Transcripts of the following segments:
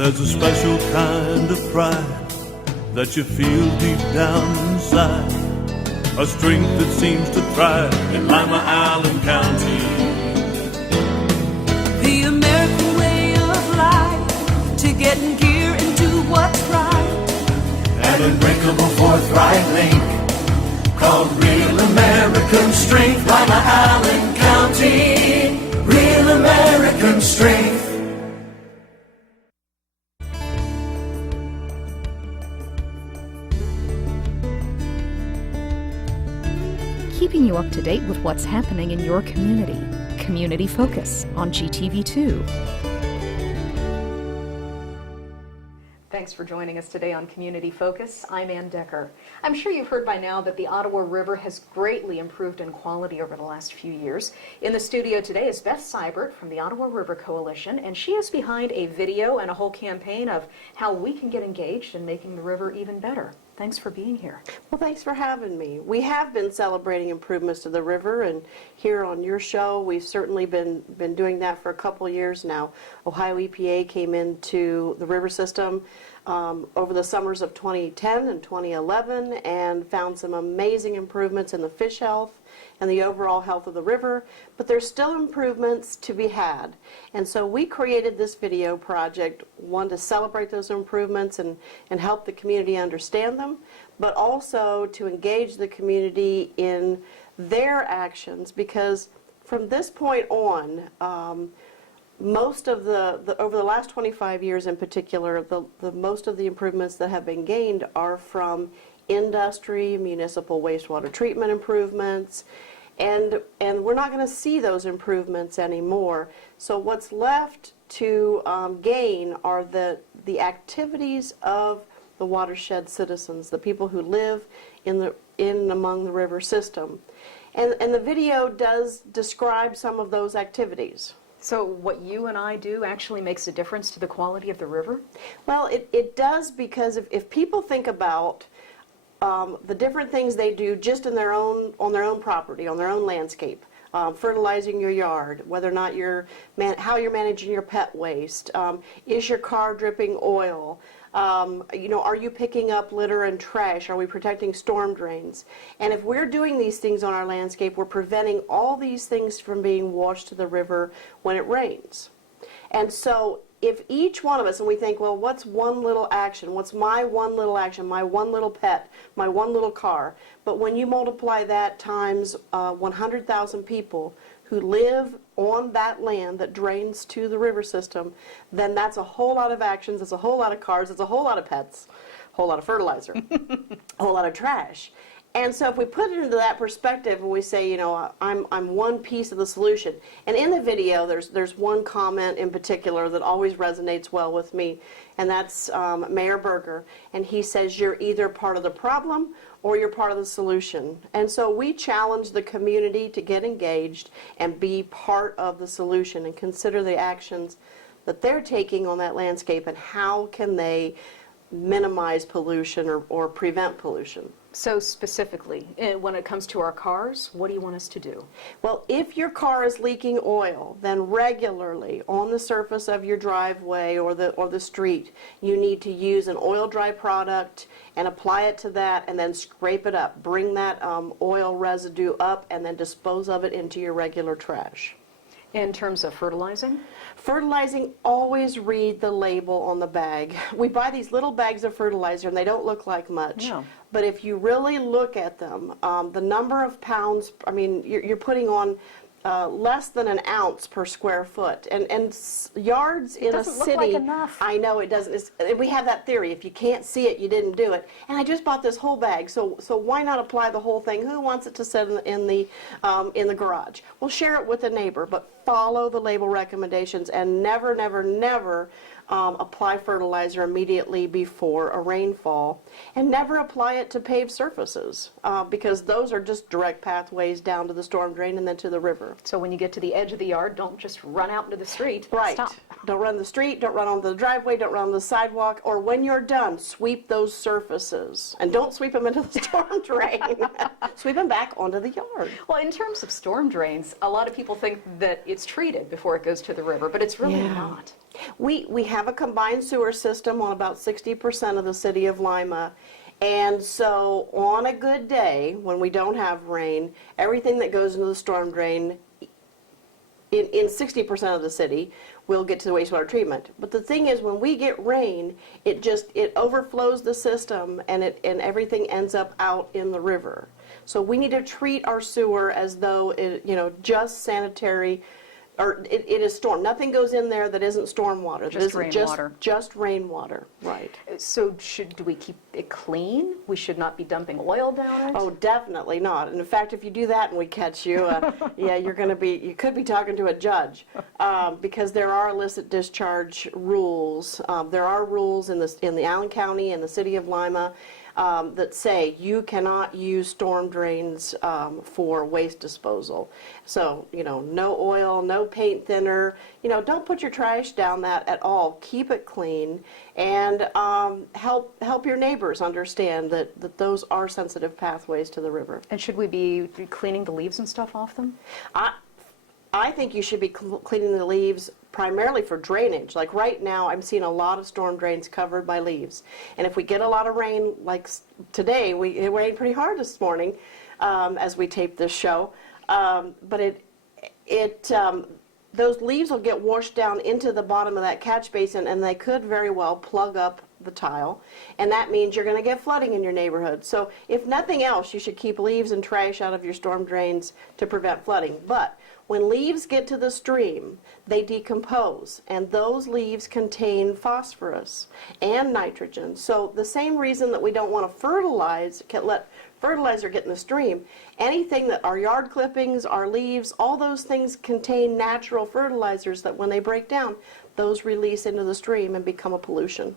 There's a special kind of pride that you feel deep down inside, a strength that seems to thrive in Lima, Allen County. The American way of life, to get in gear and do what's right. An unbreakable forthright link called Real American Strength. Lima, Allen County, Real American Strength. Keeping you up to date with what's happening in your community. Community Focus on GTV2. Thanks for joining us today on Community Focus. I'm Anne Decker. I'm sure you've heard by now that the Ottawa River has greatly improved in quality over the last few years. In the studio today is Beth Sibert from the Ottawa River Coalition, and she is behind a video and a whole campaign of how we can get engaged in making the river even better. Thanks for being here. Well, thanks for having me. We have been celebrating improvements to the river, and here on your show, we've certainly been doing that for a couple years now. Ohio EPA came into the river system over the summers of 2010 and 2011 and found some amazing improvements in the fish health and the overall health of the river, but there's still improvements to be had. And so we created this video project, one, to celebrate those improvements and help the community understand them, but also to engage the community in their actions, because from this point on, most of over the last 25 years in particular, most of the improvements that have been gained are from industry, municipal wastewater treatment improvements, and we're not going to see those improvements anymore. So what's left to gain are the activities of the watershed citizens, the people who live in and among the river system. And the video does describe some of those activities. So what you and I do actually makes a difference to the quality of the river? Well, it does, because if people think about the different things they do just on their own property, on their own landscape, fertilizing your yard, whether or not how you're managing your pet waste, is your car dripping oil, are you picking up litter and trash, are we protecting storm drains? And if we're doing these things on our landscape, we're preventing all these things from being washed to the river when it rains. And so if each one of us, and we think, well, what's one little action? What's my one little action, my one little pet, my one little car? But when you multiply that times 100,000 people who live on that land that drains to the river system, then that's a whole lot of actions, it's a whole lot of cars, it's a whole lot of pets, a whole lot of fertilizer, a whole lot of trash. And so if we put it into that perspective and we say, I'm one piece of the solution. And in the video, there's one comment in particular that always resonates well with me, and that's Mayor Berger. And he says, you're either part of the problem or you're part of the solution. And so we challenge the community to get engaged and be part of the solution and consider the actions that they're taking on that landscape and how can they minimize pollution or prevent pollution. So specifically, when it comes to our cars, what do you want us to do? Well, if your car is leaking oil, then regularly on the surface of your driveway or the street, you need to use an oil dry product and apply it to that and then scrape it up. Bring that oil residue up and then dispose of it into your regular trash. In terms of fertilizing? Fertilizing, always read the label on the bag. We buy these little bags of fertilizer and they don't look like much. No. But if you really look at them, the number of pounds, you're putting on less than an ounce per square foot. And yards in a city, look like enough. I know it doesn't. We have that theory, if you can't see it, you didn't do it. And I just bought this whole bag, so why not apply the whole thing? Who wants it to sit in the garage? Well, share it with a neighbor, but follow the label recommendations and never, never, never apply fertilizer immediately before a rainfall, and never apply it to paved surfaces because those are just direct pathways down to the storm drain and then to the river. So when you get to the edge of the yard, don't just run out into the street. Right. Stop. Don't run the street, don't run on the driveway, don't run on the sidewalk, or when you're done, sweep those surfaces. And don't sweep them into the storm drain. Sweep them back onto the yard. Well, in terms of storm drains, a lot of people think that it's treated before it goes to the river, but it's really not. We have a combined sewer system on about 60% of the city of Lima. And so on a good day, when we don't have rain, everything that goes into the storm drain in 60% of the city will get to the wastewater treatment. But the thing is, when we get rain, it overflows the system and everything ends up out in the river. So we need to treat our sewer as though it, just sanitary, or it is storm. Nothing goes in there that isn't storm water. Just rainwater. Just rainwater, right. So do we keep it clean? We should not be dumping oil down it? Oh, definitely not. And in fact, if you do that and we catch you, yeah, you could be talking to a judge, because there are illicit discharge rules. There are rules in the Allen County and the city of Lima that say you cannot use storm drains for waste disposal. So, no oil, no paint thinner, don't put your trash down that at all. Keep it clean and help your neighbors understand that those are sensitive pathways to the river. And should we be cleaning the leaves and stuff off them? I think you should be cleaning the leaves primarily for drainage. Like right now, I'm seeing a lot of storm drains covered by leaves. And if we get a lot of rain, like today, it rained pretty hard this morning as we taped this show. But those leaves will get washed down into the bottom of that catch basin, and they could very well plug up the tile, and that means you're going to get flooding in your neighborhood. So if nothing else, you should keep leaves and trash out of your storm drains to prevent flooding. But when leaves get to the stream, they decompose, and those leaves contain phosphorus and nitrogen. So the same reason that we don't want to let fertilizer get in the stream, anything that our yard clippings, our leaves, all those things contain natural fertilizers that when they break down, those release into the stream and become a pollution.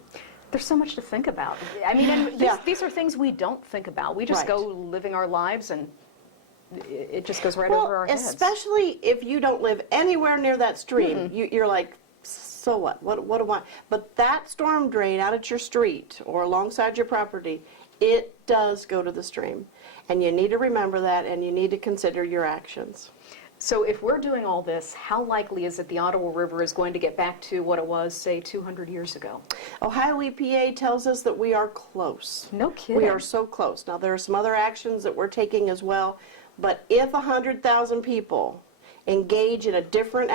There's so much to think about. I mean, and these are things we don't think about. We just go living our lives and it just goes right over our heads. Especially if you don't live anywhere near that stream. You're like, so what? What do I? But that storm drain out at your street or alongside your property, it does go to the stream. And you need to remember that, and you need to consider your actions. So if we're doing all this, how likely is it the Ottawa River is going to get back to what it was, say, 200 years ago? Ohio EPA tells us that we are close. No kidding. We are so close. Now, there are some other actions that we're taking as well, but if 100,000 people engage in a different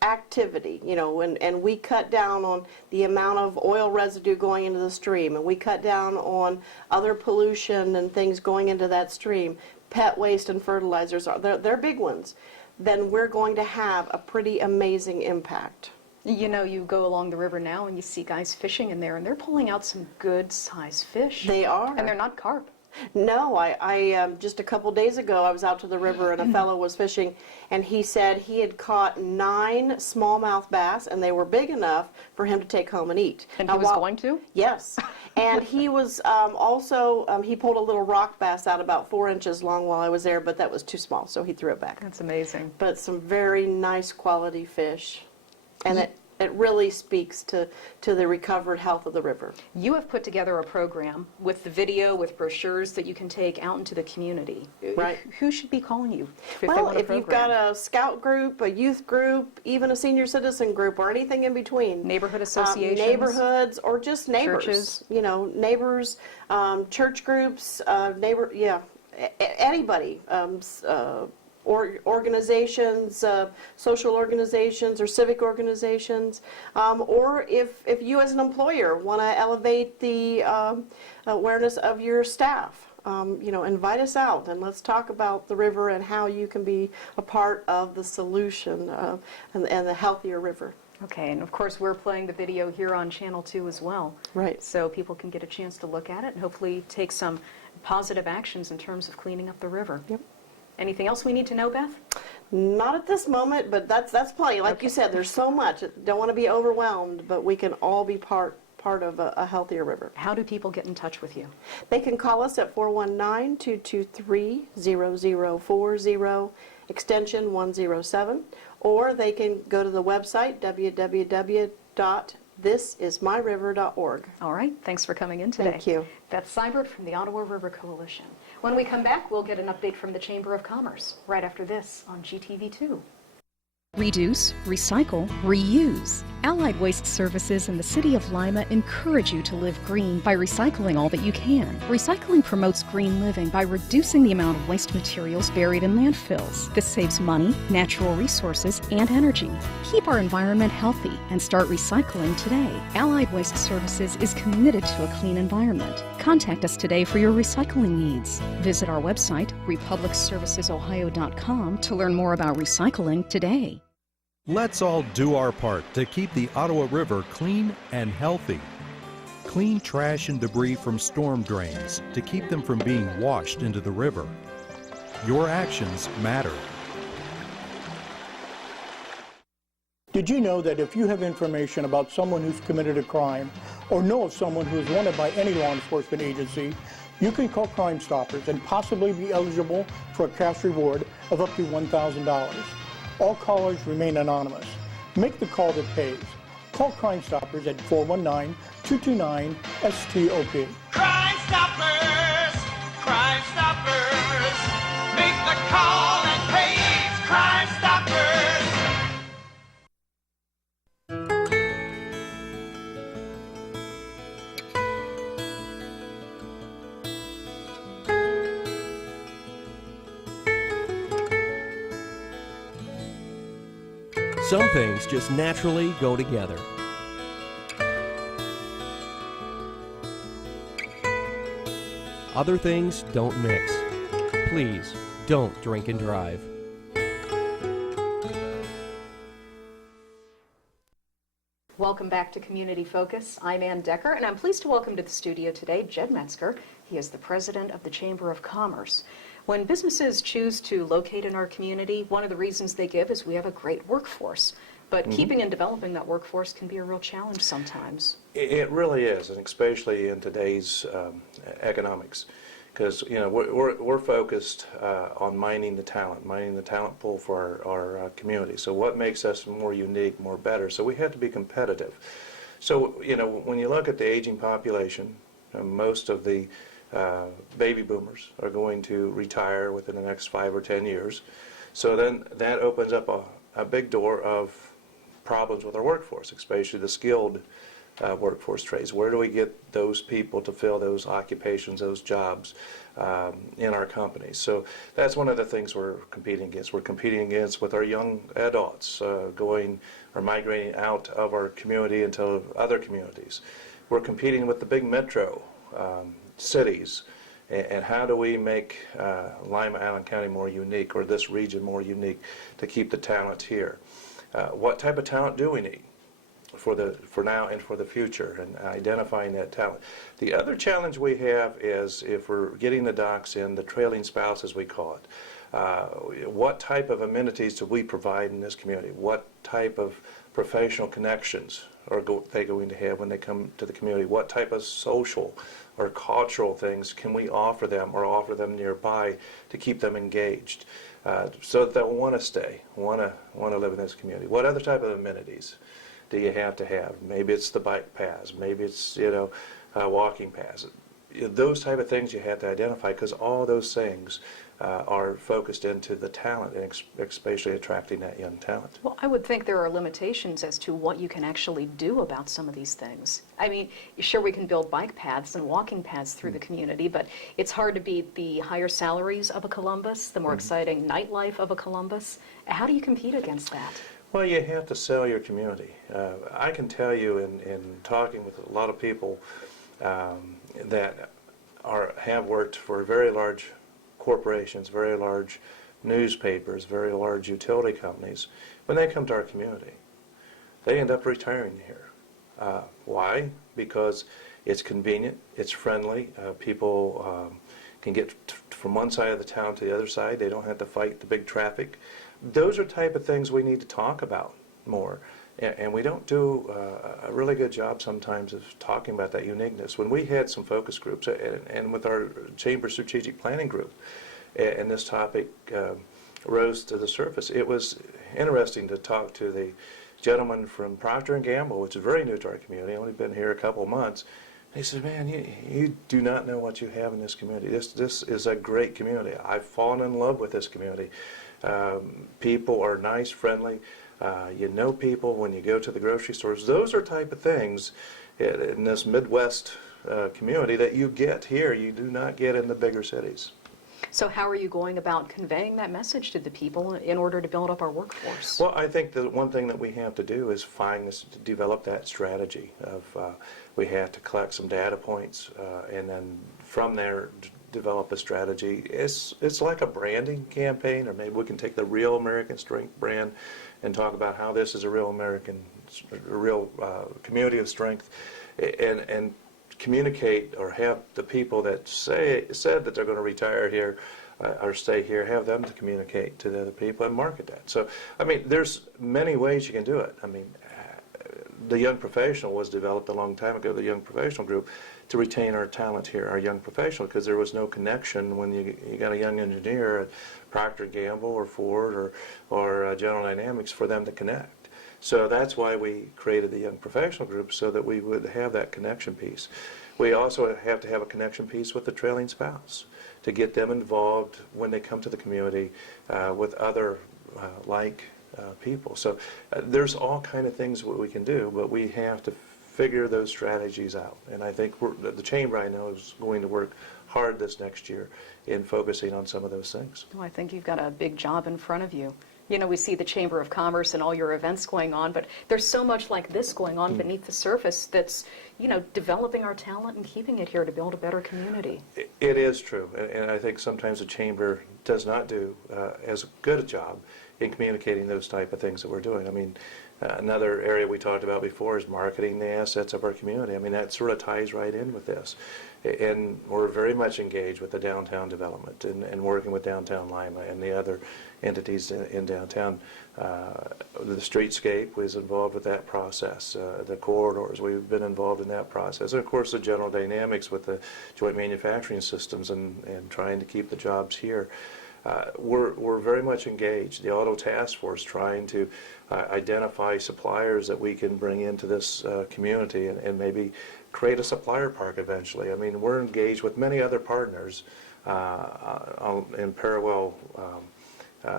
activity, and we cut down on the amount of oil residue going into the stream, and we cut down on other pollution and things going into that stream, pet waste and fertilizers, they're big ones, then we're going to have a pretty amazing impact. You go along the river now and you see guys fishing in there, and they're pulling out some good-sized fish. They are. And they're not carp. No, I just a couple days ago, I was out to the river and a fellow was fishing, and he said he had caught 9 smallmouth bass, and they were big enough for him to take home and eat. And he was going to? Yes. And he was he pulled a little rock bass out about 4 inches long while I was there, but that was too small, so he threw it back. That's amazing. But some very nice quality fish. And it really speaks to the recovered health of the river. You have put together a program with the video, with brochures that you can take out into the community. Right. Who should be calling you if they Well, want a if you've got a scout group, a youth group, even a senior citizen group, or anything in between. Neighborhood associations? Neighborhoods, or just neighbors. Churches? Neighbors, church groups, anybody. Organizations, social organizations or civic organizations, or if you as an employer want to elevate the awareness of your staff, invite us out and let's talk about the river and how you can be a part of the solution and the healthier river. Okay, and of course we're playing the video here on Channel 2 as well. Right. So people can get a chance to look at it and hopefully take some positive actions in terms of cleaning up the river. Yep. Anything else we need to know, Beth? Not at this moment, but that's plenty. Like you said, there's so much. Don't want to be overwhelmed, but we can all be part of a healthier river. How do people get in touch with you? They can call us at 419-223-0040, extension 107, or they can go to the website, www.thisismyriver.org. All right, thanks for coming in today. Thank you. Beth Sibert from the Ottawa River Coalition. When we come back, we'll get an update from the Chamber of Commerce right after this on GTV2. Reduce, recycle, reuse. Allied Waste Services and the City of Lima encourage you to live green by recycling all that you can. Recycling promotes green living by reducing the amount of waste materials buried in landfills. This saves money, natural resources, and energy. Keep our environment healthy and start recycling today. Allied Waste Services is committed to a clean environment. Contact us today for your recycling needs. Visit our website, republicservicesohio.com, to learn more about recycling today. Let's all do our part to keep the Ottawa River clean and healthy. Clean trash and debris from storm drains to keep them from being washed into the river. Your actions matter. Did you know that if you have information about someone who's committed a crime or know of someone who is wanted by any law enforcement agency, you can call Crime Stoppers and possibly be eligible for a cash reward of up to $1,000. All callers remain anonymous. Make the call that pays. Call Crime Stoppers at 419-229-STOP. Crime Stoppers! Crime Stoppers! Make the call and pays! Crime Stoppers! Some things just naturally go together. Other things don't mix. Please, don't drink and drive. Welcome back to Community Focus. I'm Anne Decker, and I'm pleased to welcome to the studio today Jed Metzger. He is the president of the Chamber of Commerce. When businesses choose to locate in our community, one of the reasons they give is we have a great workforce. But keeping and developing that workforce can be a real challenge sometimes. It really is, and especially in today's economics. Because we're focused on mining the talent pool for our community. So what makes us more unique, more better? So we have to be competitive. So when you look at the aging population, most of the baby boomers are going to retire within the next 5 or 10 years. So then that opens up a big door of problems with our workforce, especially the skilled workforce trades. Where do we get those people to fill those occupations, those jobs in our companies? So that's one of the things we're competing against. We're competing against with our young adults going or migrating out of our community into other communities. We're competing with the big metro cities, and how do we make Lima, Allen County more unique, or this region more unique, to keep the talent here? What type of talent do we need for now and for the future, and identifying that talent? The other challenge we have is, if we're getting the docs in, the trailing spouse, as we call it, what type of amenities do we provide in this community? What type of professional connections are they going to have when they come to the community? What type of social or cultural things can we offer them, or offer them nearby, to keep them engaged, so that they'll want to stay, want to live in this community? What other type of amenities do you have to have? Maybe it's the bike paths, maybe it's walking paths. Those type of things you have to identify, because all those things are focused into the talent, and especially attracting that young talent. Well, I would think there are limitations as to what you can actually do about some of these things. I mean, sure, we can build bike paths and walking paths through the community, but it's hard to beat the higher salaries of a Columbus, the more exciting nightlife of a Columbus. How do you compete against that? Well, you have to sell your community. I can tell you, in talking with a lot of people that have worked for very large corporations, very large newspapers, very large utility companies, when they come to our community, they end up retiring here. Why? Because it's convenient, it's friendly, people can get from one side of the town to the other side. They don't have to fight the big traffic. Those are type of things we need to talk about more. And we don't do a really good job sometimes of talking about that uniqueness. When we had some focus groups, and with our Chamber Strategic Planning Group, and this topic rose to the surface, it was interesting to talk to the gentleman from Procter & Gamble, which is very new to our community, only been here a couple of months. And he said, man, you do not know what you have in this community. This is a great community. I've fallen in love with this community. People are nice, friendly. You know people when you go to the grocery stores. Those are type of things in this Midwest community that you get here. You do not get in the bigger cities. So how are you going about conveying that message to the people in order to build up our workforce? Well, I think the one thing that we have to do is develop that strategy of we have to collect some data points and then from there develop a strategy. It's like a branding campaign, or maybe we can take the Real American Strength brand and talk about how this is a real community of strength, and communicate, or have the people that said that they're going to retire here or stay here, have them to communicate to the other people and market that. So, I mean, there's many ways you can do it. I mean, the Young Professional was developed a long time ago, the Young Professional Group, to retain our talent here, our young professional, because there was no connection when you got a young engineer at Procter & Gamble or Ford or General Dynamics for them to connect. So that's why we created the Young Professional Group, so that we would have that connection piece. We also have to have a connection piece with the trailing spouse to get them involved when they come to the community with other people. So there's all kind of things what we can do, but we have to figure those strategies out. And I think the Chamber, I know, is going to work hard this next year in focusing on some of those things. Well, I think you've got a big job in front of you. You know, we see the Chamber of Commerce and all your events going on, but there's so much like this going on beneath the surface that's, you know, developing our talent and keeping it here to build a better community. It is true, and I think sometimes the Chamber does not do as good a job in communicating those type of things that we're doing. I mean, another area we talked about before is marketing the assets of our community. I mean, that sort of ties right in with this. And we're very much engaged with the downtown development and working with downtown Lima and the other entities in downtown. The streetscape was involved with that process. The corridors, we've been involved in that process. And of course the General Dynamics with the joint manufacturing systems and trying to keep the jobs here. We're very much engaged. The Auto Task Force trying to identify suppliers that we can bring into this community and maybe create a supplier park eventually. I mean, we're engaged with many other partners in parallel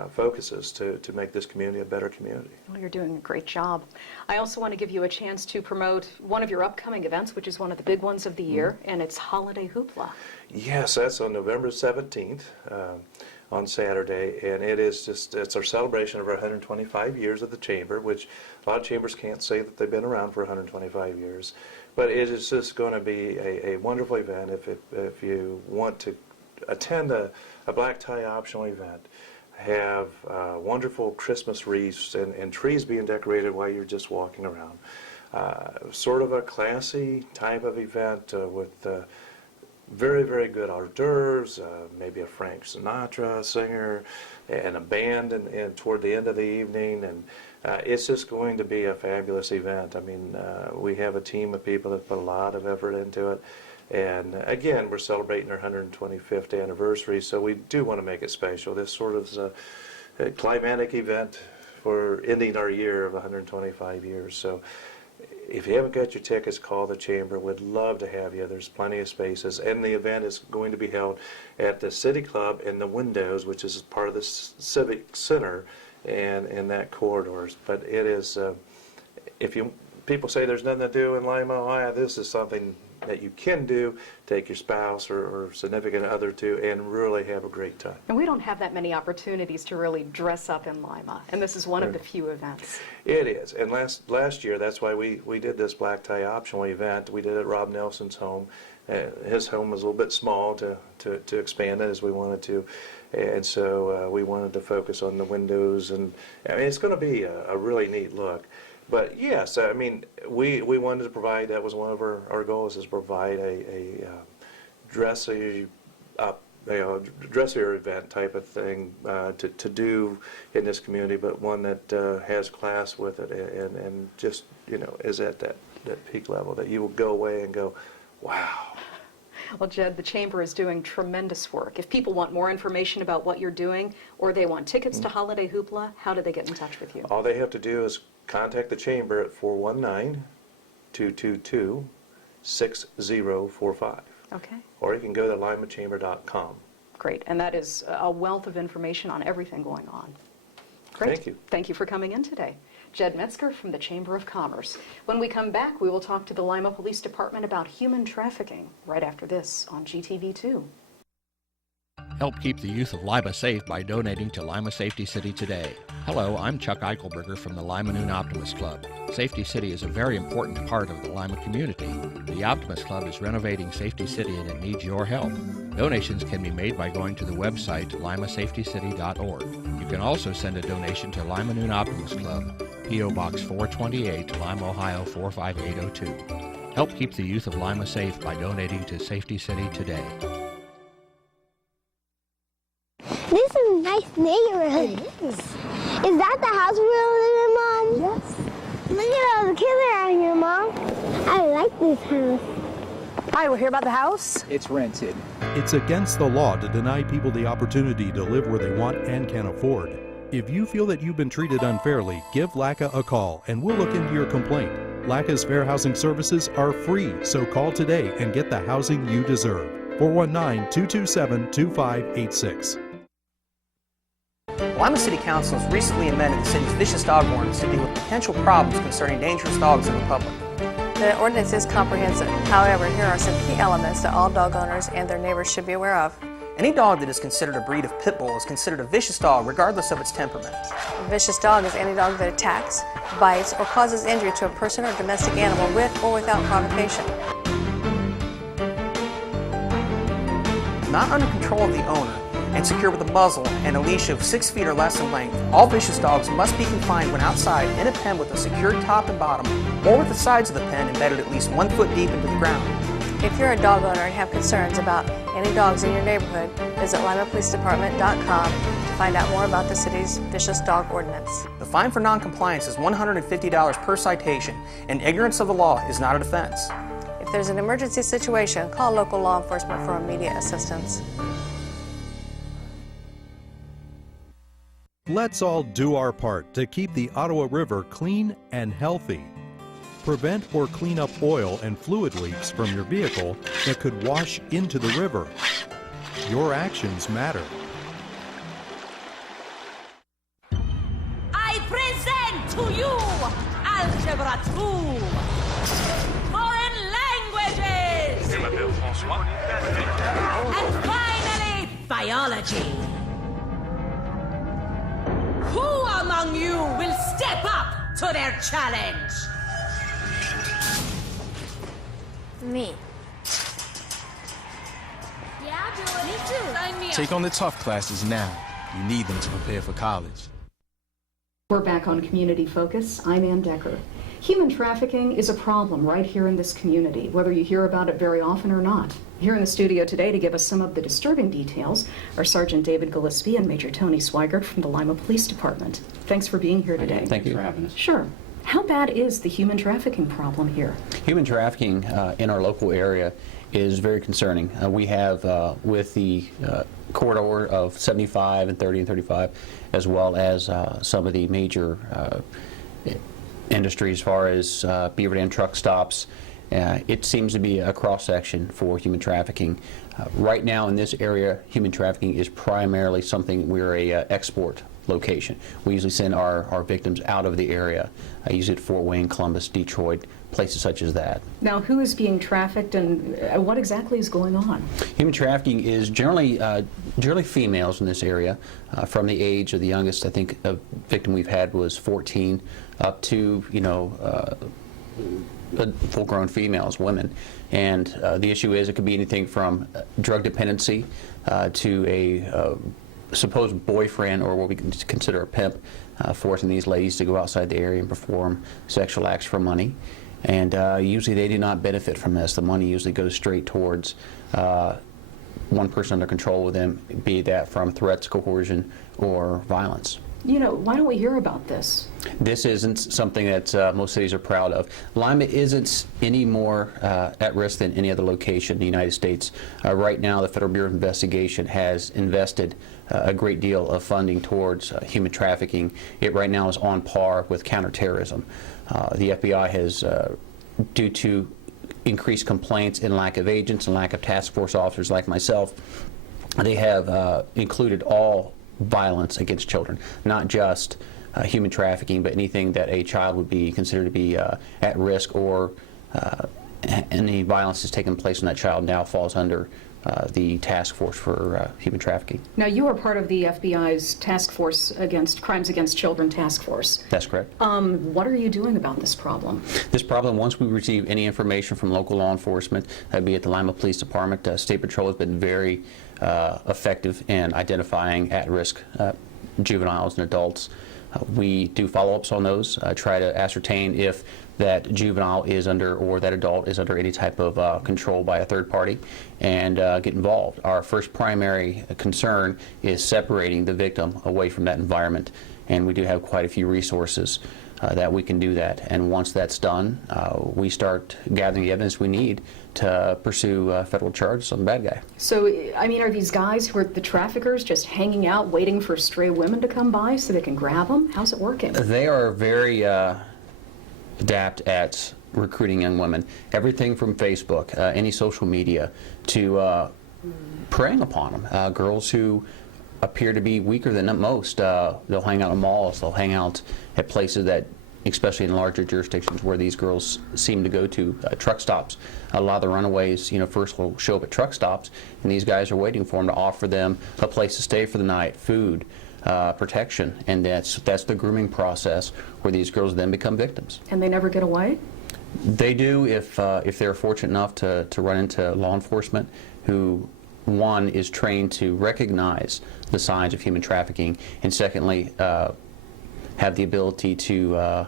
focuses to make this community a better community. Well, you're doing a great job. I also want to give you a chance to promote one of your upcoming events, which is one of the big ones of the year, and it's Holiday Hoopla. Yes, that's on November 17th. On Saturday, and it's our celebration of our 125 years of the Chamber, which a lot of chambers can't say that they've been around for 125 years, but it is just going to be a wonderful event. If you want to attend a black tie optional event, have wonderful Christmas wreaths and trees being decorated while you're just walking around, sort of a classy type of event with very, very good hors d'oeuvres, maybe a Frank Sinatra singer, and a band and toward the end of the evening. And it's just going to be a fabulous event. I mean, we have a team of people that put a lot of effort into it. And again, we're celebrating our 125th anniversary, so we do want to make it special. This sort of is a climatic event for ending our year of 125 years. So if you haven't got your tickets, call the Chamber. We'd love to have you. There's plenty of spaces. And the event is going to be held at the City Club in the Windows, which is part of the Civic Center and in that corridors. But it is, people say there's nothing to do in Lima, Ohio, this is something that you can do. Take your spouse or significant other to and really have a great time. And we don't have that many opportunities to really dress up in Lima, and this is one of the few events. It is, and last year, that's why we did this black tie optional event. We did it at Rob Nelson's home. His home was a little bit small to expand it as we wanted to, and so we wanted to focus on the windows, and I mean, it's going to be a really neat look. But yes, I mean, we wanted to provide, that was one of our goals, is provide a dressier event type of thing to do in this community, but one that has class with it and just, you know, is at that peak level that you will go away and go, wow. Well, Jed, the Chamber is doing tremendous work. If people want more information about what you're doing, or they want tickets to Holiday Hoopla, how do they get in touch with you? All they have to do is contact the Chamber at 419-222-6045. Okay. Or you can go to limachamber.com. Great, and that is a wealth of information on everything going on. Great. Thank you. Thank you for coming in today. Jed Metzger from the Chamber of Commerce. When we come back, we will talk to the Lima Police Department about human trafficking right after this on GTV2. Help keep the youth of Lima safe by donating to Lima Safety City today. Hello, I'm Chuck Eichelberger from the Lima Noon Optimist Club. Safety City is a very important part of the Lima community. The Optimist Club is renovating Safety City and it needs your help. Donations can be made by going to the website limasafetycity.org. You can also send a donation to Lima Noon Optimist Club, P.O. Box 428, Lima, Ohio 45802. Help keep the youth of Lima safe by donating to Safety City today. This is a nice neighborhood. It is. Is that the house we live in, Mom? Yes. Look at all the kids around here, Mom. I like this house. Hi, we'll hear about the house. It's rented. It's against the law to deny people the opportunity to live where they want and can afford. If you feel that you've been treated unfairly, give LACA a call and we'll look into your complaint. LACA's fair housing services are free, so call today and get the housing you deserve. 419-227-2586. Lima City Council has recently amended the city's vicious dog ordinance to deal with potential problems concerning dangerous dogs in the public. The ordinance is comprehensive. However, here are some key elements that all dog owners and their neighbors should be aware of. Any dog that is considered a breed of pit bull is considered a vicious dog regardless of its temperament. A vicious dog is any dog that attacks, bites, or causes injury to a person or domestic animal with or without provocation. Not under control of the owner and secure with a muzzle and a leash of 6 feet or less in length, all vicious dogs must be confined when outside in a pen with a secured top and bottom, or with the sides of the pen embedded at least 1 foot deep into the ground. If you're a dog owner and have concerns about any dogs in your neighborhood, visit limapolicedepartment.com to find out more about the city's vicious dog ordinance. The fine for non-compliance is $150 per citation, and ignorance of the law is not a defense. If there's an emergency situation, call local law enforcement for immediate assistance. Let's all do our part to keep the Ottawa River clean and healthy. Prevent or clean up oil and fluid leaks from your vehicle that could wash into the river. Your actions matter. I present to you Algebra 2, foreign languages, and finally biology. Who among you will step up to their challenge? Me. Yeah, I'll do it. Me too. Sign me up. Take on the tough classes now. You need them to prepare for college. We're back on Community Focus. I'm Anne Decker. Human trafficking is a problem right here in this community, whether you hear about it very often or not. Here in the studio today to give us some of the disturbing details are Sergeant David Gillespie and Major Tony Swygart from the Lima Police Department. Thanks for being here today. Thank you for having us. Sure. How bad is the human trafficking problem here? Human trafficking in our local area is very concerning. We have, with the corridor of 75 and 30 and 35, as well as some of the major industry as far as Beaver Dam truck stops, it seems to be a cross-section for human trafficking. Right now in this area, human trafficking is primarily something we're a export location. We usually send our victims out of the area, usually at Fort Wayne, Columbus, Detroit, places such as that. Now, who is being trafficked and what exactly is going on? Human trafficking is generally females in this area, from the age of the youngest, I think, a victim we've had was 14, up to, full-grown females, women. And the issue is it could be anything from drug dependency to a supposed boyfriend, or what we can consider a pimp, forcing these ladies to go outside the area and perform sexual acts for money. And usually they do not benefit from this. The money usually goes straight towards one person under control with them, be that from threats, coercion, or violence. Why don't we hear about this? This isn't something that most cities are proud of. Lima isn't any more at risk than any other location in the United States. Right now, the Federal Bureau of Investigation has invested a great deal of funding towards human trafficking. It right now is on par with counterterrorism. The FBI has, due to increased complaints and lack of agents and lack of task force officers like myself, they have included all violence against children, not just human trafficking, but anything that a child would be considered to be at risk, or any violence that's taken place on that child now falls under the task force for human trafficking. Now, you are part of the FBI's task force against crimes against children task force. That's correct. What are you doing about this problem? This problem, once we receive any information from local law enforcement, be it the Lima Police Department, State Patrol has been very effective in identifying at-risk juveniles and adults. We do follow-ups on those, try to ascertain if that juvenile is under, or that adult is under, any type of control by a third party, and get involved. Our first primary concern is separating the victim away from that environment, and we do have quite a few resources that we can do that. And once that's done, we start gathering the evidence we need to pursue federal charges on the bad guy. So, I mean, are these guys who are the traffickers just hanging out waiting for stray women to come by so they can grab them? How's it working? They are very adept at recruiting young women. Everything from Facebook, any social media, to preying upon them. Girls who appear to be weaker than most. They'll hang out in malls, they'll hang out at places that, especially in larger jurisdictions where these girls seem to go to, truck stops. A lot of the runaways, first will show up at truck stops, and these guys are waiting for them to offer them a place to stay for the night, food, protection, and that's the grooming process where these girls then become victims. And they never get away? They do if they're fortunate enough to run into law enforcement who, one, is trained to recognize the signs of human trafficking, and secondly, have the ability to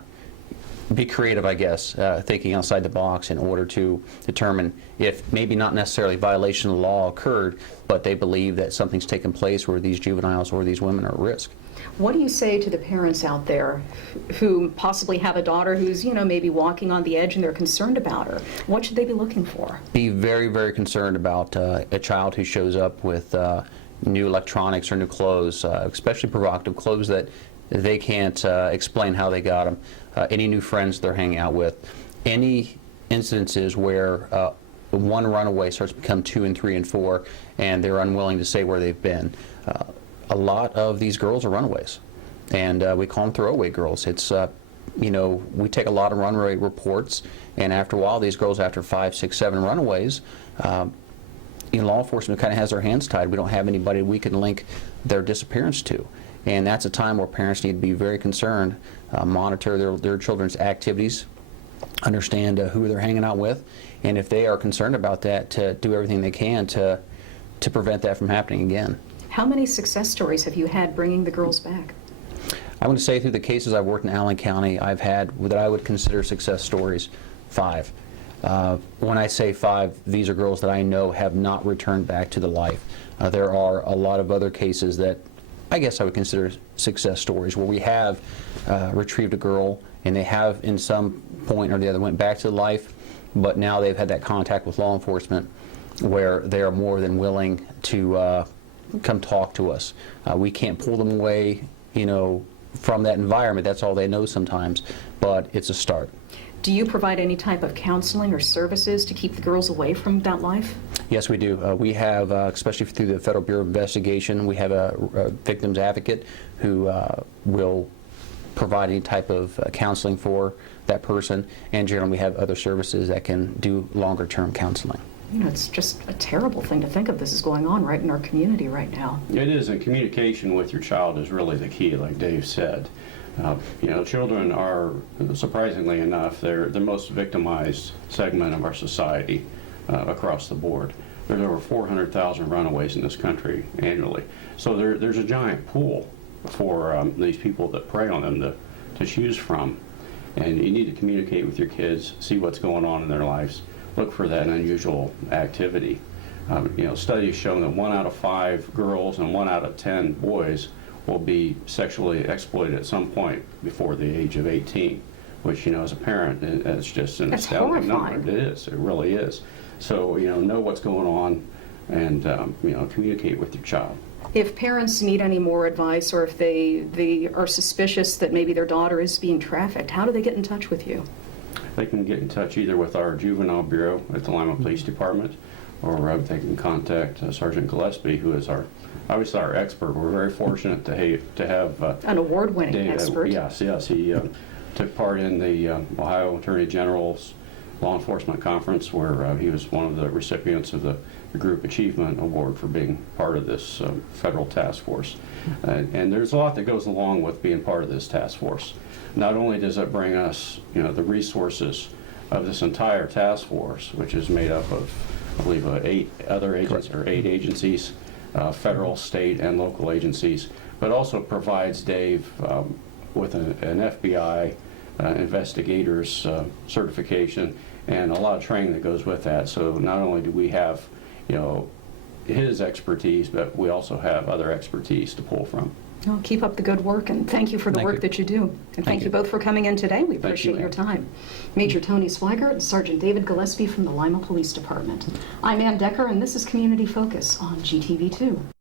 be creative, I guess, thinking outside the box in order to determine if maybe not necessarily violation of the law occurred, but they believe that something's taken place where these juveniles or these women are at risk. What do you say to the parents out there who possibly have a daughter who's, maybe walking on the edge and they're concerned about her? What should they be looking for? Be very, very concerned about a child who shows up with new electronics or new clothes, especially provocative clothes that they can't explain how they got them, any new friends they're hanging out with, any incidences where one runaway starts to become 2 and 3 and 4, and they're unwilling to say where they've been. A lot of these girls are runaways, and we call them throwaway girls. It's, we take a lot of runaway reports, and after a while, these girls, after 5, 6, 7 runaways, law enforcement kind of has their hands tied. We don't have anybody we can link their disappearance to. And that's a time where parents need to be very concerned, monitor their children's activities, understand who they're hanging out with, and if they are concerned about that, to do everything they can to prevent that from happening again. How many success stories have you had bringing the girls back? I want to say through the cases I've worked in Allen County, I've had what I would consider success stories, 5. When I say 5, these are girls that I know have not returned back to the life. There are a lot of other cases that I guess I would consider success stories where we have retrieved a girl and they have in some point or the other went back to life, but now they've had that contact with law enforcement where they are more than willing to come talk to us. We can't pull them away, from that environment. That's all they know sometimes, but it's a start. Do you provide any type of counseling or services to keep the girls away from that life? Yes, we do. We have, especially through the Federal Bureau of Investigation, we have a victims advocate who will provide any type of counseling for that person, and generally we have other services that can do longer-term counseling. It's just a terrible thing to think of this is going on right in our community right now. It is, and communication with your child is really the key, like Dave said. Children are, surprisingly enough, they're the most victimized segment of our society across the board. There's over 400,000 runaways in this country annually. So there's a giant pool for these people that prey on them to choose from. And you need to communicate with your kids, see what's going on in their lives, look for that unusual activity. Studies show that 1 out of 5 girls and 1 out of 10 boys will be sexually exploited at some point before the age of 18, which, as a parent, it's just an astounding number. It is. It really is. So, know what's going on and, communicate with your child. If parents need any more advice, or if they are suspicious that maybe their daughter is being trafficked, how do they get in touch with you? They can get in touch either with our Juvenile Bureau at the Lima Police Department or they can contact Sergeant Gillespie, who is obviously our expert. We're very fortunate to have an award-winning Dave, expert. Yes, he took part in the Ohio Attorney General's Law Enforcement Conference, where he was one of the recipients of the Group Achievement Award for being part of this federal task force. And there's a lot that goes along with being part of this task force. Not only does it bring us, the resources of this entire task force, which is made up of, I believe, 8 agencies, federal, state, and local agencies, but also provides Dave with an FBI investigator's certification and a lot of training that goes with that. So not only do we have, his expertise, but we also have other expertise to pull from. Well, keep up the good work, and thank you for the work that you do. And thank you both for coming in today. We appreciate your time. Major Tony Swygart and Sergeant David Gillespie from the Lima Police Department. I'm Anne Decker, and this is Community Focus on GTV2.